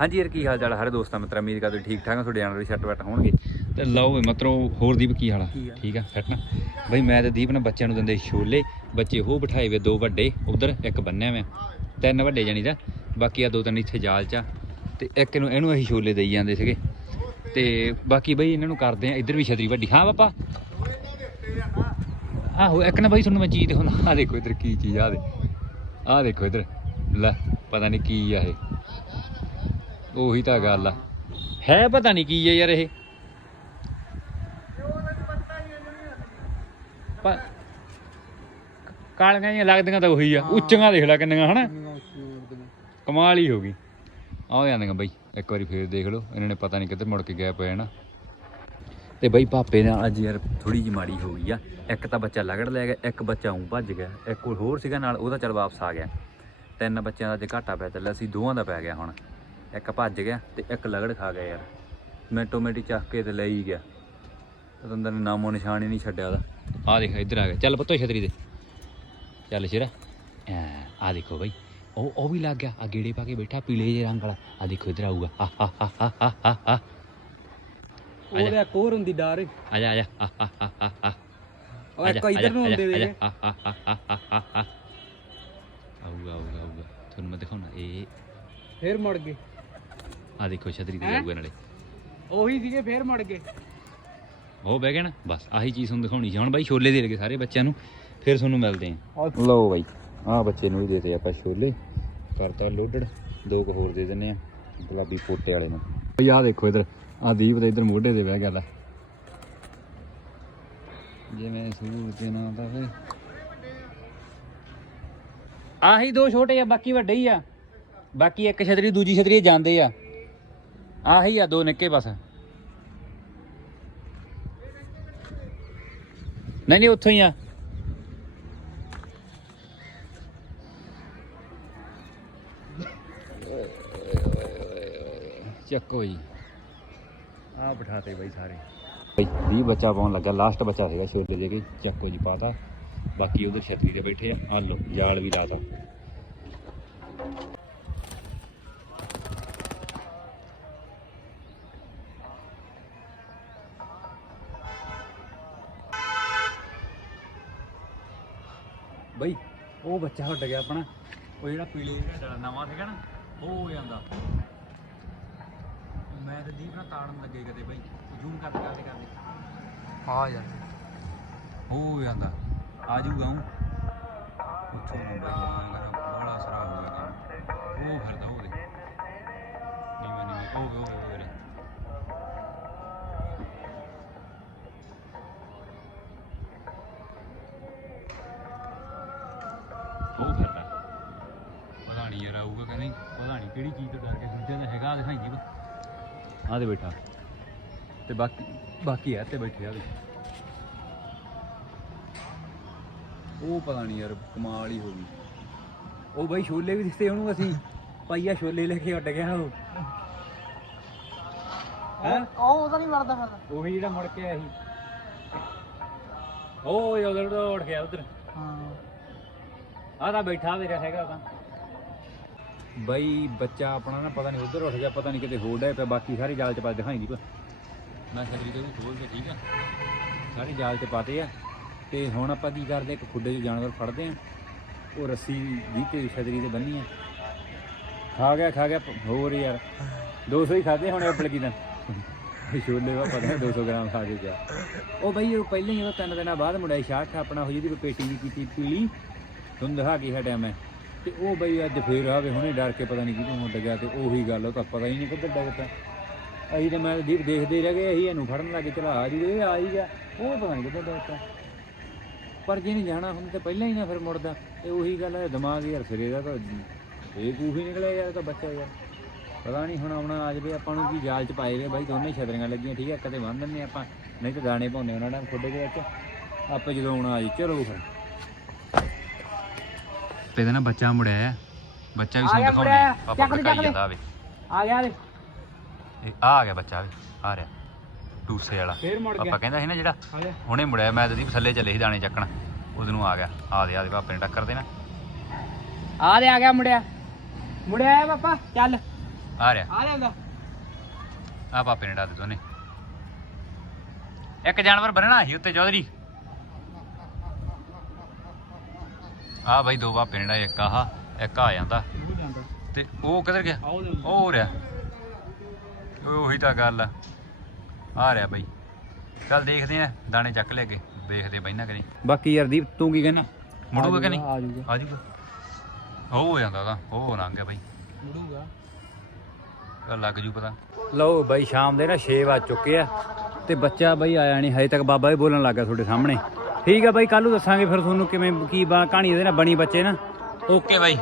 ਹਾਂਜੀ ਯਾਰ ਕੀ ਹਾਲ ਚਾਲ ਸਾਰੇ ਦੋਸਤਾਂ ਮਿੱਤਰਾਂ ਉਮੀਦ ਕਰਦੇ ਠੀਕ ਠਾਕ ਆ ਤੁਹਾਡੇ ਵੀ ਛੱਟ ਵੱਟ ਹੋਣਗੇ। ਤੇ ਲਓ ਵੀ ਮਤਲਬ ਹੋਰ ਦੀਪ ਕੀ ਹਾਲ ਆ? ਠੀਕ ਆ। ਫਿੱਟ ਨਾ? ਬਈ ਮੈਂ ਤੇ ਦੀਪ ਨੇ ਬੱਚਿਆਂ ਨੂੰ ਦਿੰਦੇ ਛੋਲੇ ਬੱਚੇ ਉਹ ਬਿਠਾਏ ਵੇ ਦੋ ਵੱਡੇ ਉਧਰ ਇੱਕ ਬੰਨਿਆ ਵੇ ਤਿੰਨ ਵੱਡੇ ਜਾਨੀ ਦਾ ਬਾਕੀ ਆ ਦੋ ਤਿੰਨ ਇੱਥੇ ਜਾਲ ਚ ਤੇ ਇੱਕ ਨੂੰ ਇਹਨੂੰ ਅਸੀਂ ਛੋਲੇ ਦੇਈ ਜਾਂਦੇ ਸੀਗੇ। ਤੇ ਬਾਕੀ ਬਈ ਇਹਨਾਂ ਨੂੰ ਕਰਦੇ ਆ ਇੱਧਰ ਵੀ ਛਤਰੀ ਵੱਡੀ। ਹਾਂ ਪਾਪਾ। ਆਹੋ ਇੱਕ ਨਾ ਬਈ ਤੁਹਾਨੂੰ ਮੈਂ ਚੀਜ਼ ਦਿਖਾਉਣਾ। ਆ ਦੇਖੋ ਇੱਧਰ ਕੀ ਚੀਜ਼ ਆ ਦੇ ਆ ਦੇਖੋ ਇੱਧਰ। ਲੈ ਪਤਾ ਨਹੀਂ ਕੀ ਆ ਇਹ। ਉਹੀ ਤਾਂ ਗੱਲ ਆ। ਹੈ ਪਤਾ ਨਹੀਂ ਕੀ ਹੈ ਯਾਰ ਇਹ। ਕਾਲੀਆਂ ਜਿਹੀਆਂ ਲੱਗਦੀਆਂ ਤਾਂ ਉਹੀ ਆ। ਉੱਚੀਆਂ ਦੇਖ ਲੈ ਕਿੰਨੀਆਂ ਹਨਾ? ਕਮਾਲ ਹੀ ਹੋ ਗਈ। ਆ ਜਾਂਦੀਆਂ ਬਈ। ਇੱਕ ਵਾਰੀ ਫੇਰ ਦੇਖ ਲਓ। ਇਹਨਾਂ ਨੇ ਪਤਾ ਨਹੀਂ ਕਿੱਧਰ ਮੁੜ ਕੇ ਗਏ ਪਏ ਨਾ। ਤੇ ਬਈ ਪਾਪੇ ਨੇ ਅੱਜ ਯਾਰ ਥੋੜੀ ਜਿਹੀ ਮਾੜੀ ਹੋ ਗਈ ਆ। ਇੱਕ ਤਾਂ ਬੱਚਾ ਲਗੜ ਲੈ ਗਿਆ ਇੱਕ ਬੱਚਾ ਉਂ ਭੱਜ ਗਿਆ। ਇੱਕ ਹੋਰ ਸੀਗਾ ਨਾਲ ਉਹਦਾ ਚੱਲ ਵਾਪਸ ਆ ਗਿਆ। ਤਿੰਨ ਬੱਚਿਆਂ ਦਾ ਅੱਜ ਘਾਟਾ ਪੈ ਚੱਲਿਆ ਸੀ ਦੋਵਾਂ ਦਾ ਪੈ ਗਿਆ ਹੁਣ। ਇੱਕ ਭੱਜ ਗਿਆ ਤੇ ਇੱਕ ਲਗੜ ਖਾ ਗਿਆ ਯਾਰ ਮਿੰਟੋ ਮਿੰਟ ਚੱਕ ਕੇ ਤੇ ਲੈ ਗਿਆ ਰਤੰਦਰ ਨੇ ਨਾਮੋ ਨਿਸ਼ਾਨ ਹੀ ਨਹੀਂ ਛੱਡਿਆ ਉਹਦਾ ਆ ਦੇਖ ਇੱਧਰ ਆ ਗਿਆ ਚੱਲ ਪੱਤੋ ਛਤਰੀ ਦੇ ਚੱਲ ਸ਼ੇਰਾ ਆ ਦੇਖੋ ਬਈ ਉਹ ਉਹ ਵੀ ਲੱਗ ਗਿਆ ਆ ਗੇੜੇ ਪਾ ਕੇ ਬੈਠਾ ਪੀਲੇ ਜਿਹੇ ਰੰਗ ਵਾਲਾ ਆ ਦੇਖੋ ਇੱਧਰ ਆਊਗਾ ਉਹਦਾ ਕੋਰ ਹੁੰਦੀ ਡਾਰ ਆ ਜਾ ਆ ਜਾ ਓਏ ਕੋਈ ਇੱਧਰ ਨੂੰ ਹੁੰਦੇ ਵੇ ਆਊਗਾ ਆਊਗਾ ਆਊਗਾ ਤੁਹਾਨੂੰ ਮੈਂ ਦਿਖਾਉਣਾ ਇਹ ਫੇਰ ਮੜ ਗਏ ਆ ਦੇਖੋ ਛਤਰੀ ਤੇ? ਜਾਊਗਾ ਨਾਲੇ। ਉਹੀ ਸੀਗੇ ਫੇਰ ਮੁੜ ਗਏ। ਉਹ ਬਹਿ ਗਿਆ ਨਾ ਬਸ ਆਹੀ ਚੀਜ਼ ਤੁਹਾਨੂੰ ਦਿਖਾਉਣੀ ਸੀ। ਹੁਣ ਬਾਈ ਛੋਲੇ ਦੇ ਲਗੇ ਸਾਰੇ ਬੱਚਿਆਂ ਨੂੰ ਫਿਰ ਤੁਹਾਨੂੰ ਮਿਲਦੇ ਆਂ ਲਓ ਬਾਈ ਆਹ ਬੱਚੇ ਨੂੰ ਵੀ ਦੇਤੇ ਆਪਾਂ ਛੋਲੇ। ਕਰਤਾ ਲੋਡਡ ਦੋ ਕੁ ਹੋਰ ਦੇ ਦਿੰਨੇ ਆ ਗੁਲਾਬੀ ਪੋਟੇ ਵਾਲੇ ਨੂੰ। ਬਈ ਆਹ ਦੇਖੋ ਇਧਰ ਆ ਦੀਪ ਦੇ ਇਧਰ ਮੋਢੇ ਤੇ ਬਹਿ ਗਿਆ ਲੈ। ਜਿਵੇਂ ਸੂਰ ਦੇ ਨਾਂ ਦਾ ਫੇ ਆਹੀ ਦੋ ਛੋਟੇ ਆ ਬਾਕੀ ਵੱਡੇ ਹੀ ਆ। ਬਾਕੀ ਇੱਕ ਛਤਰੀ ਦੂਜੀ ਛਤਰੀ ਜਾਂਦੇ ਆ। ਆਹੀ ਆ ਦੋ ਨਿੱਕੇ ਬਸ ਨਹੀਂ ਨਹੀਂ ਉੱਥੋਂ ਹੀ ਆ ਚੱਕੋ ਜੀ ਆ ਬਿਠਾਤੇ ਬਾਈ ਸਾਰੇ ਬਈ 20 ਬੱਚਾ ਪਾਉਣ ਲੱਗਾ ਲਾਸਟ ਬੱਚਾ ਸੀਗਾ ਛੋਲੇ ਦੇ ਕੇ ਚੱਕੋ ਜੀ ਪਾਤਾ ਬਾਕੀ ਉਧਰ ਛਤਰੀ ਤੇ ਬੈਠੇ ਆ ਆ ਲੋ ਜਾਲ ਵੀ ਲਾਤਾ ਬਈ, ਉਹ ਬੱਚਾ ਉੱਡ ਗਿਆ ਆਪਣਾ। ਉਹ ਜਿਹੜਾ ਪੀਲੇ ਜਿਹੜਾ ਨਵਾਂ ਸੀਗਾ ਨਾ, ਉਹ ਹੋ ਜਾਂਦਾ। ਮੈਂ ਤੇ ਦੀਪ ਨਾਲ ਤਾੜਨ ਲੱਗੇ ਕਦੇ ਬਈ ਜ਼ੂਮ ਕਰਦੇ ਕਰਦੇ ਕਰਦੇ। ਹਾਂ ਯਾਰ। ਹੋ ਜਾਂਦਾ। ਆ ਜਾਊਗਾ ਹੂੰ ਉੱਥੋਂ ਨੂੰ ਬਈ ਮੇਰਾ ਬੜਾ ਸਰਾ ਹੋ ਗਿਆ ਉਹ ਫਿਰਦਾ ਉਹ ਦੇ ਨੀਵੇਂ। ਨੀਵੇਂ ਉਹ ਵੇ ਉਹ ਵੇ ਉਹ ਵੇ ਉਹ ਫਿਰਦਾ। ਪਤਾ ਨਹੀਂ ਯਾਰ ਆਊਗਾ ਕਿ ਨਹੀਂ ਪਤਾ ਨਹੀਂ ਕਿਹੜੀ ਚੀਜ਼ ਤੋਂ ਡਰ ਕੇ ਦੂਜੇ ਦਾ ਹੈਗਾ ਦਿਖਾਈ ਜੀ ਆ ਦੇ ਬੈਠਾ। ਤੇ ਬਾਕੀ ਬਾਕੀ ਹੈ ਤੇ ਬੈਠੇ ਆ ਦੇ ਉਹ ਪਤਾ ਨਹੀਂ ਯਾਰ ਕਮਾਲ ਹੀ ਹੋ ਗਈ। ਉਹ ਬਾਈ ਛੋਲੇ ਵੀ ਦਿੱਤੇ ਉਹਨੂੰ ਅਸੀਂ। ਪਾਈਆ ਛੋਲੇ ਲੈ ਕੇ ਉੱਡ ਗਿਆ ਉਹ। ਹੈ? ਉਹ ਉਹਦਾ ਨਹੀਂ ਮਰਦਾ ਫਿਰ ਉਹੀ ਜਿਹੜਾ ਮੁੜ ਕੇ ਆਇਆ ਸੀ। ਉਹ ਉਧਰ ਉੱਡ ਗਿਆ ਉਧਰ। ਹਾਂ। ਆਹ ਤਾਂ ਬੈਠਾ ਮੇਰਾ ਹੈਗਾ ਤਾਂ। ਬਈ ਬੱਚਾ ਆਪਣਾ ਨਾ ਪਤਾ ਨਹੀਂ ਉਧਰ ਉੱਠ ਗਿਆ, ਪਤਾ ਨਹੀਂ ਕਿਤੇ ਹੋਰ ਡਿਆ ਪਿਆ, ਬਾਕੀ ਸਾਰੇ ਜਾਲ ਚ ਪਾ ਦਿਖਾਈ ਦੀ ਮੈਂ ਛਤਰੀ ਤੋਂ ਵੀ ਖੋਲ ਕੇ ਠੀਕ ਆ। ਸਾਰੇ ਜਾਲ ਚ ਪਾਤੇ ਆ। ਤੇ ਹੁਣ ਆਪਾਂ ਕੀ ਕਰਦੇ, ਇੱਕ ਖੁੱਡੇ 'ਚ ਜਾਨਵਰ ਫੜਦੇ ਆ। ਉਹ ਰੱਸੀ ਵੀ ਤੇ ਛਤਰੀ ਤੇ ਬੰਨੀ ਆ। ਖਾ ਗਿਆ ਖਾ ਗਿਆ, ਹੋਰ ਯਾਰ। 200 ਹੀ ਖਾਦੇ ਹੁਣ ਐਪਲ ਕੀ ਦਾ ਛੋਲੇ ਵਾ, ਪਤਾ ਨਹੀਂ 200 ਗ੍ਰਾਮ ਖਾ ਕੇ ਗਿਆ। ਉਹ ਬਈ ਉਹ ਪਹਿਲਾਂ ਹੀ ਉਹ ਤਿੰਨ ਦਿਨਾਂ ਬਾਅਦ ਮੁੰਡਾ ਸ਼ਾਹ ਆਪਣਾ ਹੋਈ ਜਿਹਦੀ ਪੇਟੀ ਦੀ ਕੀਤੀ ਪੀਲੀ ਤੁਹਾਨੂੰ ਦਿਖਾ ਕੇ ਹਟਿਆ ਮੈਂ ਤੇ ਉਹ ਬਈ ਅੱਜ ਫੇਰ ਆਵੇ, ਹੁਣੇ ਡਰ ਕੇ ਪਤਾ ਨਹੀਂ ਕਿਹਨੂੰ ਉੱਡ ਗਿਆ ਤੇ ਉਹੀ ਗੱਲ ਉਹ ਤਾਂ ਪਤਾ ਹੀ ਨਹੀਂ ਕਿੱਧਰ ਡਿੱਗ ਅਸੀਂ ਤਾਂ ਮੈਂ ਦੀਪ ਦੇਖਦੇ ਰਹਿ ਗਏ, ਅਸੀਂ ਇਹਨੂੰ ਫੜਨ ਲੱਗੇ ਚਲਾ ਆ ਜੀ, ਇਹ ਆ ਹੀ ਗਿਆ। ਉਹ ਪਤਾ ਨਹੀਂ ਕਿੱਧਰ ਡਿੱਗ ਪਰ ਜੇ ਨਹੀਂ ਜਾਣਾ, ਹੁਣ ਤੇ ਪਹਿਲਾਂ ਹੀ ਨਾ ਫਿਰ ਮੁੜਦਾ। ਤੇ ਉਹੀ ਗੱਲ ਹੈ ਦਿਮਾਗ ਯਾਰ ਸਿਰੇ ਦਾ ਤਾਂ ਇਹ ਕੂਫੀ ਨਿਕਲਿਆ ਯਾਰ ਤਾਂ ਬੱਚਾ ਯਾਰ। ਪਤਾ ਨਹੀਂ ਹੁਣ ਆਉਣਾ ਆ ਜਾਵੇ, ਆਪਾਂ ਨੂੰ ਕੀ ਜਾਲ ਚ ਪਾਏ ਵੇ ਬਾਈ, ਦੋਨੇ ਛਤਰੀਆਂ ਲੱਗੀਆਂ, ਠੀਕ ਹੈ ਕਦੇ ਬੰਨ ਦਿੰਦੇ ਆਪਾਂ, ਨਹੀਂ ਤਾਂ ਦਾਣੇ ਪਾਉਂਦੇ ਉਹਨਾਂ ਨਾਲ ਖੁੱਡੇ ਦੇ ਵਿੱਚ। ਆਪੇ ਜਦੋਂ ਆਉਣਾ ਆ ਜੀ ਚਲੋ ਫਿਰ। ਤੇ ਨਾ ਬੱਚਾ ਮੁੜਿਆ ਆ। ਬੱਚਾ ਵੀ ਸਾਨੂੰ ਦਿਖਾਉਣੇ। ਆ। ਪਾਪਾ ਦੇ, ਦੇ। ਜਾਂਦਾ ਵੇ। ਆ ਗਿਆ ਦੇ ਇਹ ਆ ਆ ਗਿਆ ਬੱਚਾ ਵੇ। ਆ ਰਿਹਾ। ਟੂਸੇ ਵਾਲਾ। ਫੇਰ ਮੁੜ ਗਿਆ। ਪਾਪਾ ਕਹਿੰਦਾ ਸੀ ਨਾ ਜਿਹੜਾ ਆ ਗਿਆ। ਹੁਣੇ ਮੁੜਿਆ ਮੈਂ ਤੇ ਥੱਲੇ ਚੱਲੇ ਸੀ ਦਾਣੇ ਚੱਕਣ। ਉਹਦੇ ਨੂੰ ਆ ਗਿਆ। ਆ ਦੇ ਆ ਦੇ ਪਾਪੇ ਨੇ ਟੱਕਰ ਦੇਣਾ। ਆ ਦੇ ਆ ਗਿਆ ਮੁੜਿਆ। ਮੁੜਿਆ ਆ ਪਾਪਾ ਚੱਲ। ਆ ਰਿਹਾ। ਆ ਜਾਂਦਾ। ਆ ਪਾਪੇ ਨੇ ਡਾਦੇ ਦੋਨੇ ਇੱਕ ਜਾਨਵਰ ਬੰਨਣਾ ਸੀ ਉੱਤੇ ਚੌਧਰੀ। ਆ ਬਾਈ ਦੋ ਨੇ ਡਾਏ ਇੱਕ ਆਹ ਇੱਕ ਆ ਜਾਂਦਾ। ਤੇ ਉਹ ਕਿੱਧਰ ਗਿਆ? ਉਹ ਹੋ ਰਿਹਾ। ਉਹੀ ਤਾਂ ਗੱਲ ਆ। ਆ ਰਿਹਾ ਬਾਈ। ਚੱਲ ਦੇਖਦੇ ਆ ਦਾਣੇ ਚੱਕ ਲੈ ਕੇ ਦੇਖਦੇ ਬੈਨਾ ਕਿ ਨਹੀਂ। ਬਾਕੀ ਯਾਰ ਦੀਪ ਤੂੰ ਕੀ ਕਹਿਣਾ? ਮੁੜੂਗਾ ਕਿ ਨਹੀਂ? ਆ ਜਾਊਗਾ ਆ ਜਾਊਗਾ। ਉਹ ਹੋ ਜਾਂਦਾ ਉਹਦਾ ਉਹ ਲੰਘ ਗਿਆ ਬਾਈ। ਮੁੜੂਗਾ। ਲੱਗ ਜੂ ਪਤਾ। ਲਓ ਬਾਈ ਸ਼ਾਮ ਦੇ ਨਾ 6 ਵਜ ਚੁੱਕੇ ਆ। ਤੇ ਬੱਚਾ ਬਾਈ ਆਇਆ ਨਹੀਂ ਹਜੇ ਤੱਕ ਬਾਬਾ ਵੀ ਬੋਲਣ ਲੱਗਾ ਤੁਹਾਡੇ ਸਾਹਮਣੇ। ਠੀਕ ਆ ਬਾਈ ਕੱਲ ਨੂੰ ਦੱਸਾਂਗੇ ਫਿਰ ਤੁਹਾਨੂੰ ਕਿਵੇਂ, ਕੀ ਬਾ- ਕਹਾਣੀ ਇਹਦੇ ਨਾਲ ਬਣੀ ਬੱਚੇ ਨਾ। Okay bye.